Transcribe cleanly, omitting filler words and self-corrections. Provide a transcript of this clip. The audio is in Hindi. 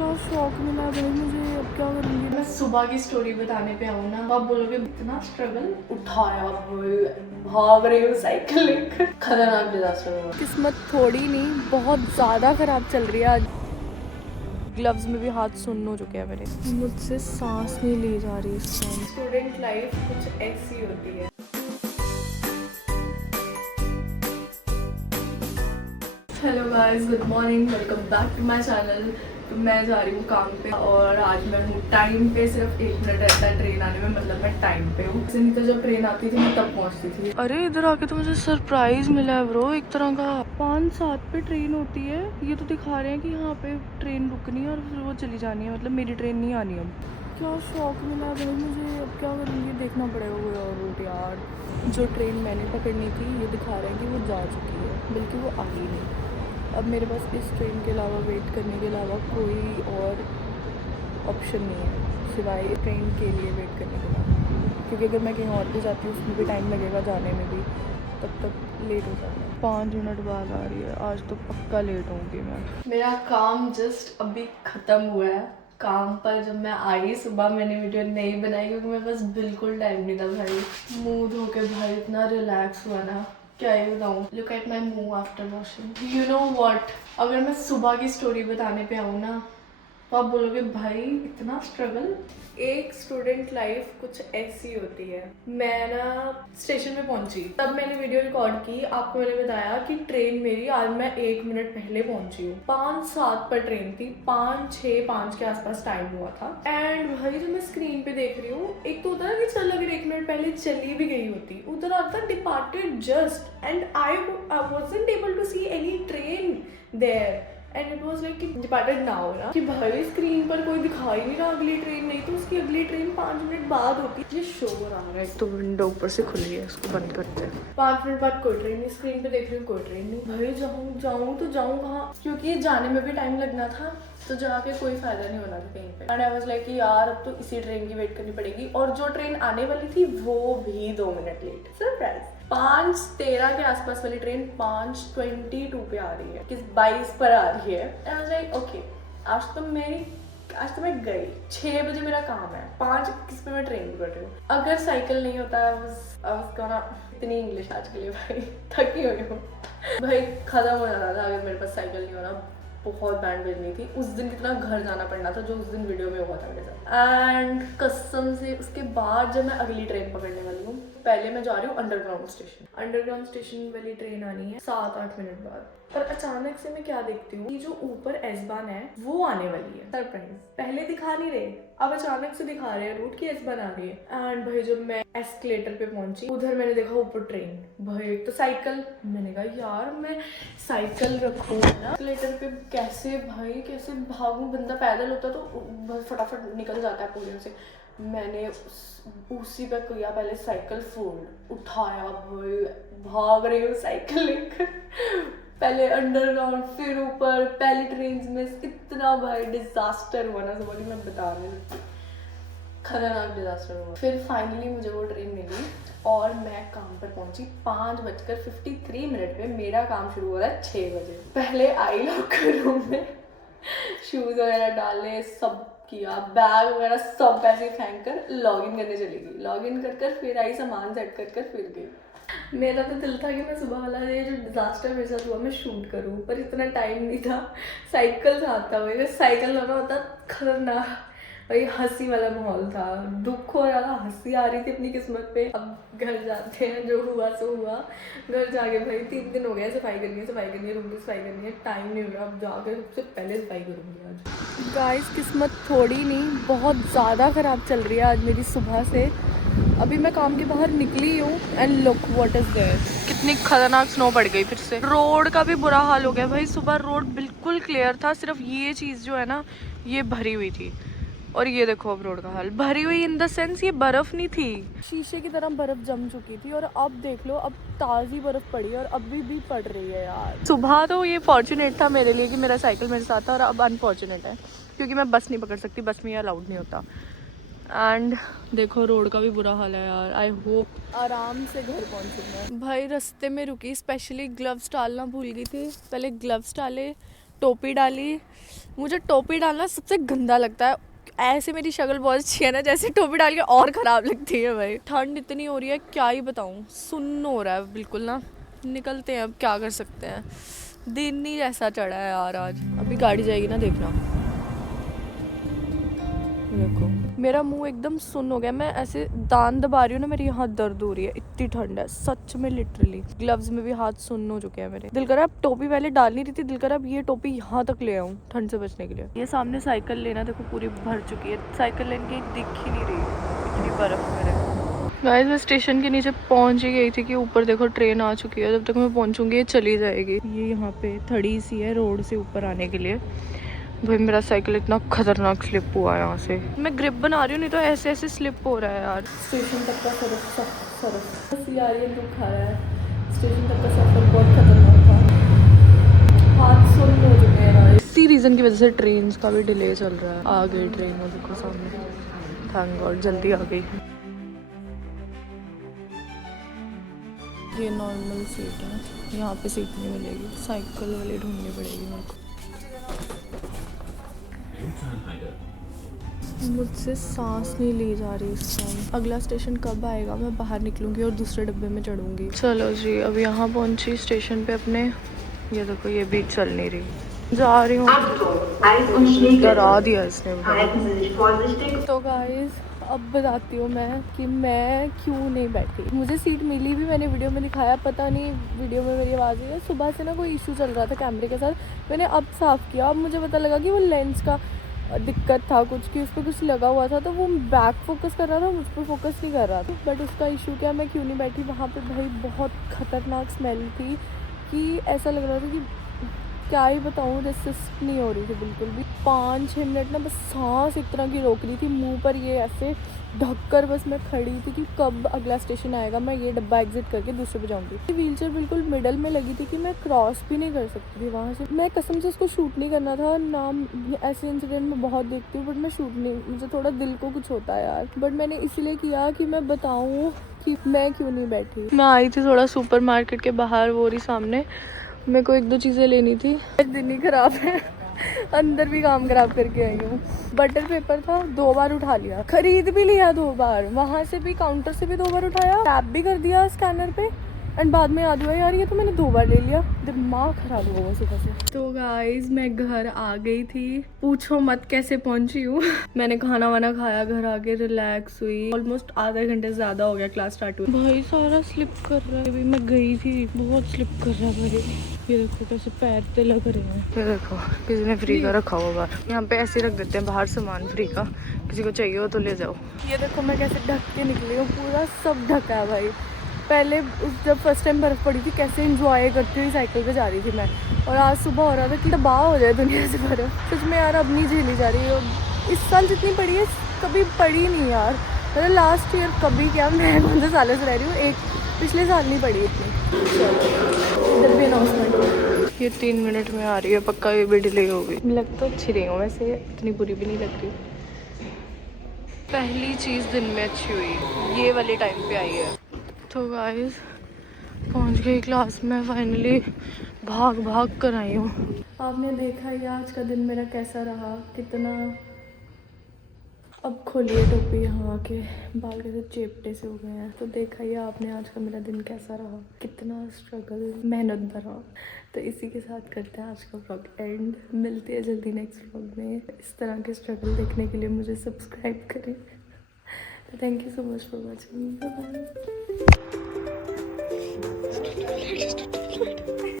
क्या शौक मिला भाई मुझे, अब क्या करूँगी मैं सुबह की स्टोरी बताने पे आऊँ ना, आप बोलोगे इतना स्ट्रगल उठाया भाग रही हूँ साइकिल लेकर, खतरनाक डिजास्टर हुआ। किस्मत थोड़ी नहीं बहुत ज़्यादा ख़राब चल रही है आज। ग्लव्स में भी हाथ सुन्न हो चुके हैं मेरे, मुझसे सांस नहीं ली जा रही इस टाइम। स्टूडेंट लाइफ कुछ ऐसी होती है। Hello guys, good morning, welcome back to my channel. तो मैं जा रही हूँ काम पे और आज मैं हूँ टाइम पे। सिर्फ 1 मिनट रहता है ट्रेन आने में, मतलब मैं टाइम पे हूँ। नहीं तो जब ट्रेन आती थी मैं तब पहुँचती थी। अरे इधर आके तो मुझे सरप्राइज मिला है ब्रो, एक तरह का। 5-7 पे ट्रेन होती है, ये तो दिखा रहे हैं कि यहाँ पे ट्रेन रुकनी है और फिर वो चली जानी है, मतलब मेरी ट्रेन नहीं आनी अब। क्या शौक मिला है भाई मुझे, अब क्या करूँगी, देखना पड़ेगा कोई और रूट यार। जो ट्रेन मैंने पकड़नी थी ये दिखा रहे हैं कि वो जा चुकी है, बल्कि वो आ ही नहीं। अब मेरे पास इस ट्रेन के अलावा वेट करने के अलावा कोई और ऑप्शन नहीं है सिवाय ट्रेन के लिए वेट करने के अलावा, क्योंकि अगर मैं कहीं और भी जाती हूँ उसमें भी टाइम लगेगा जाने में भी, तब तक लेट हो जाना है। 5 मिनट बाद आ रही है, आज तो पक्का लेट होंगी मैं। मेरा काम जस्ट अभी ख़त्म हुआ है। काम पर जब मैं आई सुबह मैंने वीडियो नहीं बनाई क्योंकि मेरे पास बिल्कुल टाइम नहीं था भाई। मुंह धो के भाई इतना रिलैक्स हुआ ना, क्या ही बताऊँ। लुक एट माई मुंह after washing. You know what, अगर मैं सुबह की स्टोरी बताने पे आऊँ ना तो आप बोलोगे भाई इतना स्ट्रगल। एक स्टूडेंट लाइफ कुछ ऐसी होती है। मैं ना स्टेशन पे पहुंची, तब मैंने वीडियो रिकॉर्ड की, आपको मैंने बताया कि ट्रेन मेरी आज मैं 1 मिनट पहले पहुंची हूँ। 5-7 पर ट्रेन थी, 5-6-5 के आसपास टाइम हुआ था। एंड भाई जब मैं स्क्रीन पे देख रही हूँ, एक तो होता है कि चल अगर 1 मिनट पहले चली भी गई होती, उधर आता departed just and I wasn't able to see any train there and it was like कि डिपार्टेड ना हो ना, कि भाई स्क्रीन पर कोई दिखा ही नहीं रहा अगली ट्रेन, नहीं तो उसकी अगली ट्रेन 5 मिनट बाद होती। ये शोर आ रहा है, तो विंडो ऊपर से खुली है, इसको बंद करते हैं। 5 मिनट बाद कोई ट्रेन नहीं, स्क्रीन पे देख रही हूँ कोई ट्रेन नहीं। भाई जाऊँ तो जाऊँ कहाँ, क्योंकि जाने में भी टाइम लगना था तो जाके कोई फायदा नहीं होना था कहीं पे। एंड आई वाज लाइक कि यार अब तो इसी ट्रेन की वेट करनी पड़ेगी, और जो ट्रेन आने वाली थी वो भी 2 मिनट लेट। सरप्राइज। 5:13 के आसपास वाली ट्रेन 5:22 पे आ रही है, किस 22 पर आ रही है। And I was like okay, आज तो मैं गई। 6 बजे मेरा काम है, 5:21 पे मैं ट्रेन पकड़ रही हूँ। अगर साइकिल नहीं होता इतनी इंग्लिश आज के लिए भाई थकी हुई हूँ भाई, खत्म हो जाता था अगर मेरे पास साइकिल नहीं होना। बहुत बैंड बजनी थी उस दिन, कितना घर जाना पड़ना था जो उस दिन वीडियो में हुआ था मेरे साथ। एंड कसम से उसके बाद जब मैं अगली ट्रेन पकड़ने वाली हूँ, पहले मैं जा रही हूँ अंडरग्राउंड स्टेशन वाली ट्रेन आनी है 7-8 मिनट बाद। और अचानक से मैं क्या देखती हूँ कि जो ऊपर एसबान है वो आने वाली है। सरप्राइज, पहले दिखा नहीं रहे, अब अचानक से दिखा रहे हैं रूट की एसबान आ रही है। एंड भाई जब मैं एस्केलेटर पे पहुंची, उधर मैंने देखा ऊपर ट्रेन, भाई एक तो साइकिल, मैंने कहा यार मैं साइकिल रखूँ ना एस्केलेटर पे, कैसे भागूं, बंदा पैदल होता तो फटाफट निकल जाता है पूरे से। मैंने उसी पे किया, पहले साइकिल फोल्ड, उठाया, भाई भाग रही हूँ साइकिल लेकर, पहले अंडरग्राउंड फिर ऊपर, पहली ट्रेन में इतना भाई डिजास्टर हुआ ना सुबह की, मैं बता रही हूँ, खतरनाक डिजास्टर हुआ। फिर फाइनली मुझे वो ट्रेन मिली और मैं काम पर पहुंची 5:53 पे। मेरा काम शुरू हो रहा है 6 बजे। पहले आई लॉकर रूम में शूज वगैरह डाले, सब किया, बैग वगैरह सब ऐसे फेंक कर लॉगिन करने चली गई। लॉगिन कर फिर आई, सामान सेट कर फिर गई। मेरा तो दिल था कि मैं सुबह वाला ये जो डिजास्टर मेरे साथ हुआ मैं शूट करूँ, पर इतना टाइम नहीं था। साइकिल साथ था भाई, अगर साइकिल ना होता खतरनाक भाई, हंसी वाला माहौल था, दुख हो रहा था, हंसी आ रही थी अपनी किस्मत पे। अब घर जाते हैं, जो हुआ सो हुआ। घर जाके भाई 3 दिन हो गए सफाई करनी है, रूम की सफाई करनी है, टाइम नहीं हो रहा। अब जाकर सबसे पहले सफाई करूँगी आज। गाइस किस्मत थोड़ी नहीं बहुत ज़्यादा ख़राब चल रही है आज मेरी सुबह से। अभी मैं काम के बाहर निकली हूँ and look what is there, कितनी खतरनाक स्नो पड़ गई फिर से। रोड का भी बुरा हाल हो गया भाई, सुबह रोड बिल्कुल क्लियर था, सिर्फ ये चीज़ जो है ना ये भरी हुई थी, और ये देखो अब रोड का हाल। भरी हुई इन द सेंस ये बर्फ़ नहीं थी, शीशे की तरह बर्फ़ जम चुकी थी, और अब देख लो अब ताज़ी बर्फ़ पड़ी है और अभी भी पड़ रही है यार। सुबह तो ये फॉर्चुनेट था मेरे लिए कि मेरा साइकिल मेरे साथ था, और अब अनफॉर्चुनेट है क्योंकि मैं बस नहीं पकड़ सकती, बस में ये अलाउड नहीं होता। एंड देखो रोड का भी बुरा हाल है यार। आई होप आराम से घर पहुंचूँ मैं। भाई रास्ते में रुकी, स्पेशली ग्लव्स डालना भूल गई थी, पहले ग्लव्स डाले, टोपी डाली। मुझे टोपी डालना सबसे गंदा लगता है। ऐसे मेरी शक्ल बहुत अच्छी है ना, जैसे टोपी डाल के और ख़राब लगती है भाई। ठंड इतनी हो रही है क्या ही बताऊँ, सुन्न हो रहा है बिल्कुल ना। निकलते हैं अब, क्या कर सकते हैं, दिन ही जैसा चढ़ा है यार आज। अभी गाड़ी जाएगी ना, देखना। देखो मेरा मुंह एकदम सुन्न हो गया, मैं ऐसे दांत दबा रही हूँ ना, मेरी यहाँ दर्द हो रही है, इतनी ठंड है सच में लिटरली। ग्लव्स में भी हाथ सुन्न हो चुके हैं मेरे। दिल करा अब टोपी पहले डाल नहीं रही थी, दिल करा अब ये टोपी यहाँ तक ले आऊँ ठंड से बचने के लिए। ये सामने साइकिल लेना देखो पूरी भर चुकी है, साइकिल लेन की दिख ही नहीं रही, इतनी बर्फ मेरे। गाइस मैं स्टेशन के नीचे पहुंच ही गई थी कि ऊपर देखो ट्रेन आ चुकी है। जब तक मैं पहुंचूंगी ये चली जाएगी। ये यहाँ पे थड़ी सी है रोड से ऊपर आने के लिए। भाई मेरा साइकिल इतना खतरनाक स्लिप हुआ है यहाँ से। मैं ग्रिप बना रही हूँ, नहीं तो ऐसे ऐसे स्लिप हो रहा है यार। स्टेशन तक का सफ़र दुख आ रहा है। स्टेशन तक का सफ़र बहुत खतरनाक था, हाथ सुन्न हो चुके हैं यार। इसी रीज़न की वजह से ट्रेन का भी डिले चल रहा है। आ गई ट्रेन, और देखो सामने, थैंक गॉड जल्दी आ गई। ये नॉर्मल सीट है, यहाँ पे सीट नहीं मिलेगी, साइकिल वाली ढूंढनी पड़ेगी मेरे को। मुझसे सांस नहीं ली जा रही इस टाइम। अगला स्टेशन कब आएगा, मैं बाहर निकलूंगी और दूसरे डब्बे में चढ़ूंगी। चलो जी अब यहाँ पहुंची स्टेशन पे अपने। ये देखो ये भी चल नहीं रही, जा रही हूँ। डरा दिया इसने। तो गाइस अब बताती हूँ मैं कि मैं क्यों नहीं बैठी। मुझे सीट मिली भी, मैंने वीडियो में दिखाया, पता नहीं वीडियो में मेरी आवाज़ है। सुबह से ना कोई इशू चल रहा था कैमरे के साथ, मैंने अब साफ़ किया। अब मुझे पता लगा कि वो लेंस का दिक्कत था कुछ, कि उस पर कुछ लगा हुआ था, तो वो बैक फोकस कर रहा था, मुझ पर फोकस नहीं कर रहा था। बट उसका इशू क्या, मैं क्यों नहीं बैठी वहाँ पे। भाई बहुत ख़तरनाक स्मेल थी कि ऐसा लग रहा था कि क्या ही बताऊँ, रेसिस्ट नहीं हो रही थी बिल्कुल भी। 5-6 मिनट ना बस सांस एक तरह की रोक रही थी मुंह पर, ये ऐसे ढककर बस मैं खड़ी थी कि कब अगला स्टेशन आएगा, मैं ये डब्बा एग्जिट करके दूसरे पे जाऊंगी। व्हीलचेयर बिल्कुल मिडल में लगी थी कि मैं क्रॉस भी नहीं कर सकती थी वहाँ से। मैं कसम से उसको शूट नहीं करना था ना, ऐसे इंसिडेंट में बहुत देखती हूँ बट मैं शूट नहीं, मुझे थोड़ा दिल को कुछ होता है यार। बट मैंने इसलिए किया कि मैं बताऊँ कि मैं क्यों नहीं बैठी। मैं आई थी थोड़ा सुपर मार्केट के बाहर, वो रही सामने, मेरे को 1-2 चीज़ें लेनी थी। दिन ही ख़राब है, अंदर भी काम खराब करके आई हूँ। बटर पेपर था, 2 बार उठा लिया, खरीद भी लिया 2 बार, वहाँ से भी काउंटर से भी 2 बार उठाया, टैप भी कर दिया स्कैनर पे, एंड बाद में याद हुआ यार ये तो मैंने 2 बार ले लिया। दिमाग खराब हो गया सुबह से। तो गाइस मैं घर आ गई थी, पूछो मत कैसे पहुंची हूँ। मैंने खाना वाना खाया, घर आके रिलैक्स हुई। ऑलमोस्ट आधे घंटे ज़्यादा हो गया क्लास स्टार्ट हुई। भाई सारा स्लिप कर रहा है, अभी मैं गई थी बहुत स्लिप कर रहा है भाई। ये देखो कैसे पैर पे लग रहे हैं। ये देखो किसी ने फ्री का रखा हुआ बाहर, यहाँ पे ऐसे रख देते हैं बाहर सामान फ्री का, किसी को चाहिए हो तो ले जाओ। ये देखो मैं कैसे ढक के निकली हूँ, पूरा सब ढका है भाई। पहले जब फर्स्ट टाइम बर्फ़ पड़ी थी कैसे एंजॉय करती हुई साइकिल पे जा रही थी मैं, और आज सुबह हो रहा था कि तबाह हो जाए दुनिया से बर्फ़। सच में यार अब नहीं झेली जा रही है। इस साल जितनी पड़ी है कभी पड़ी नहीं यार, मतलब लास्ट ईयर कभी क्या, मैं 15 सालों से रह रही हूँ, एक पिछले साल नहीं पड़ी इतनी। इधर भी अनाउंसमेंट, ये 3 मिनट में आ रही है पक्का, ये भी डिले हो गई। लग तो अच्छी रही हूँ वैसे, इतनी बुरी भी नहीं लग रही। पहली चीज़ दिन में अच्छी हुई ये वाले टाइम पे आई है। तो गाइस पहुंच गई क्लास में फाइनली, भाग भाग कर आई हूँ। आपने देखा ही आज का दिन मेरा कैसा रहा, कितना। अब खोलिए टोपी, यहाँ आके बाल कैसे चेपटे से हो गए हैं। तो देखा ही आपने आज का मेरा दिन कैसा रहा, कितना स्ट्रगल, मेहनत भरा। तो इसी के साथ करते हैं आज का व्लॉग एंड, मिलते हैं जल्दी नेक्स्ट व्लॉग में। इस तरह के स्ट्रगल देखने के लिए मुझे सब्सक्राइब करें। Thank you so much for watching, bye bye.